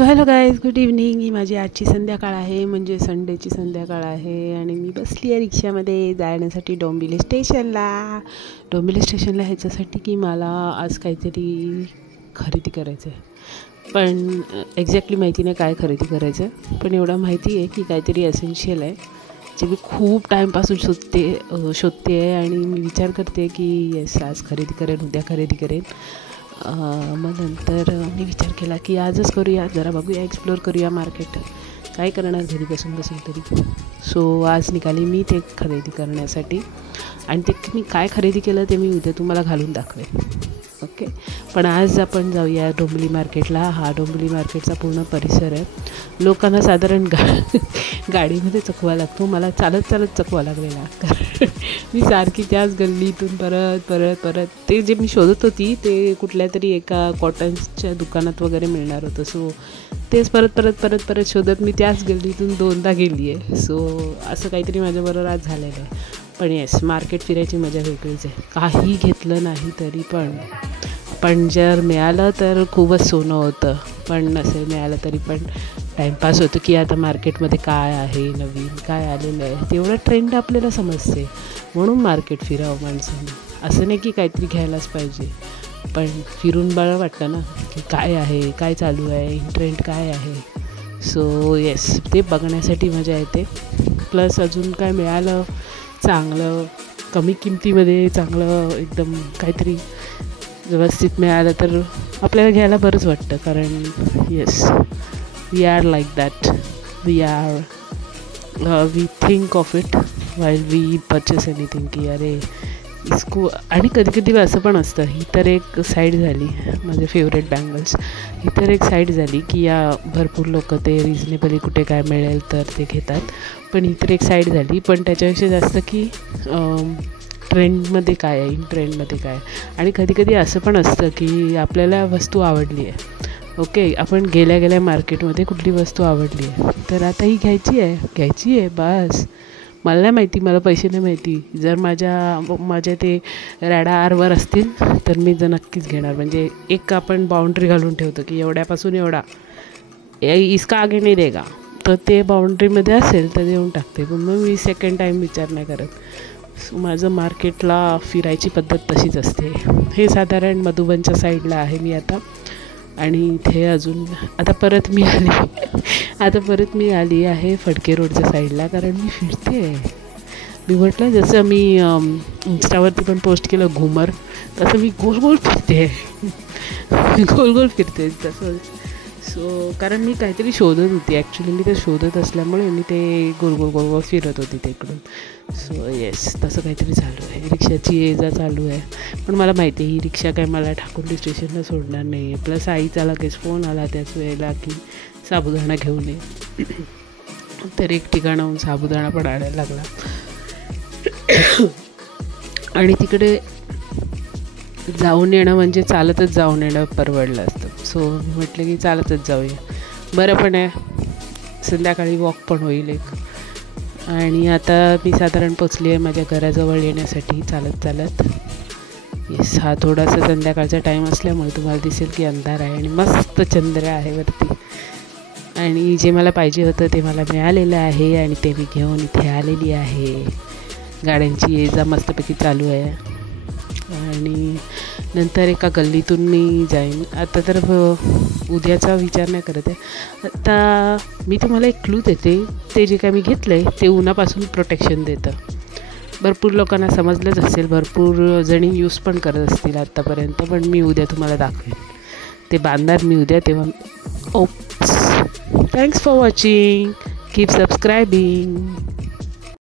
So hello guys, good evening. ही माझी आजची संध्याकाळ आहे, म्हणजे संडेची संध्याकाळ आहे. आणि मी बसली आहे रिक्षामध्ये जाण्यासाठी डोंबिवली स्टेशनला ह्याच्यासाठी की मला आज काहीतरी खरेदी करायचं आहे. पण एक्झॅक्टली माहिती नाही काय खरेदी करायचं आहे, पण एवढं माहिती आहे की काहीतरी एसेन्शियल आहे जे मी खूप टाईमपासून शोधते आहे. आणि मी विचार करते की येस, आज खरेदी करेन, उद्या खरेदी करेन. मग नंतर मी विचार केला की आजच करूया, जरा बघूया, एक्सप्लोअर करूया मार्केट. काय करणार घरी बसून तरी. सो आज निघाली मी ते खरेदी करण्यासाठी. आणि ते मी काय खरेदी केलं ते मी उद्या तुम्हाला घालून दाखवेन. ओके, पण आज आपण जाऊया डोंबिवली मार्केटला. हा डोंबिवली मार्केटचा पूर्ण परिसर आहे. लोकांना साधारण गाडीमध्ये चकवा लागतो, मला चालत चकवा लागलेला. कारण मी सारखी त्याच गल्लीतून परत ते जे मी शोधत होती ते कुठल्या तरी एका कॉटन्सच्या दुकानात वगैरे मिळणार होतं. सो तेच परत शोधत मी त्याच गल्लीतून 2दा गेली आहे. सो असं काहीतरी माझ्याबरोबर आज झालेलं आहे. पण येस, मार्केट फिरायची मजा वेगळीच आहे. काही घेतलं नाही तरी पण जर मिळालं तर खूपच सोनं होतं. पण नसेल मिळालं तरी पण टाईमपास होतो की आता मार्केटमध्ये काय आहे, नवीन काय आलेलं आहे, तेवढं ट्रेंड आपल्याला समजते. म्हणून मार्केट फिरावं माणसाने. असं नाही की काहीतरी घ्यायलाच पाहिजे, पण फिरून बरं वाटतं ना की काय आहे, काय चालू आहे, ट्रेंड काय आहे. सो येस, ते बघण्यासाठी मजा येते. प्लस अजून काय मिळालं चांगलं, कमी किमतीमध्ये चांगलं, एकदम काहीतरी व्यवस्थित मिळालं तर आपल्याला घ्यायला बरंच वाटतं. कारण yes, we are like that. We think of it while we purchase anything की अरे इसको. आणि कधी असं पण असतं, ही तर एक साईड झाली, माझे फेवरेट बँगल्स. ही तर एक साईड झाली की या भरपूर लोक ते रिजनेबली कुठे काय मिळेल तर ते घेतात. पण ही तर एक साईड झाली. पण त्याच्यापेक्षा जास्त की ट्रेंडमध्ये काय आहे, इन ट्रेंडमध्ये काय. आणि कधी असं पण असतं की आपल्याला वस्तू आवडली आहे. ओके, आपण गेल्या मार्केटमध्ये कुठली वस्तू आवडली आहे तर आता ही घ्यायची आहे बस. मला नाही माहिती, मला पैसे नाही माहिती. जर माझ्या ते रॅडा आरवर असतील तर मी नक्कीच घेणार. म्हणजे एक आपण बाउंड्री घालून ठेवतो की एवढ्यापासून एवढा, इसका आगे नाही देगा, तर ते बाउंड्रीमध्ये असेल तर देऊन टाकते. पण मग मी सेकंड टाईम विचार नाही करत. माझं मार्केटला फिरायची पद्धत तशीच असते. हे साधारण मधुबनच्या साईडला आहे मी आता. आणि इथे अजून आता परत मी आली आहे फडके रोडच्या साईडला. कारण मी फिरते आहे. मी म्हटलं जसं मी इंस्टावरती पण पोस्ट केलं घुमर, तसं मी गोल फिरते तसं. सो कारण मी काहीतरी शोधत होती. ॲक्च्युली मी ते शोधत असल्यामुळे मी ते गोल फिरत होती तिकडून. सो येस, तसं काहीतरी चालू आहे. रिक्षाची ये-जा चालू आहे. पण मला माहिती आहे ही रिक्षा काय मला ठाकुर्ली स्टेशनला सोडणार नाही आहे. प्लस आईचा लगेच फोन आला त्याच वेळेला की साबुदाणा घेऊन ये. तर एक ठिकाणाहून साबुदाणा पण आणायला लागला. आणि तिकडे जाऊन येणं म्हणजे चालतच जाऊन येणं परवडलं असतं. सो मी म्हटलं की चालतच जाऊया, बरं पण आहे, संध्याकाळी वॉक पण होईल एक. आणि आता मी साधारण पोचली आहे माझ्या घराजवळ येण्यासाठी चालत. येस, हा थोडासा संध्याकाळचा टाईम असल्यामुळे तुम्हाला दिसेल की अंधार आहे आणि मस्त चंद्र आहे वरती. आणि जे मला पाहिजे होतं ते मला मिळालेलं आहे आणि ते मी घेऊन इथे आलेली आहे. गाड्यांची ये-जा मस्तपैकी चालू आहे. आणि नंतर एका गल्लीतून मी जाईन. आता तर उद्याचा विचार नाही करत आहे. आता मी तुम्हाला एक क्लू देते. ते जे काय मी घेतलं आहे ते उन्हापासून प्रोटेक्शन देतं. भरपूर लोकांना समजलंच असेल, भरपूर जणी यूज पण करत असतील आत्तापर्यंत. पण मी उद्या तुम्हाला दाखवेन. ते बांधणार मी उद्या, तेव्हा. Oops, thanks for watching, keep सबस्क्रायबिंग.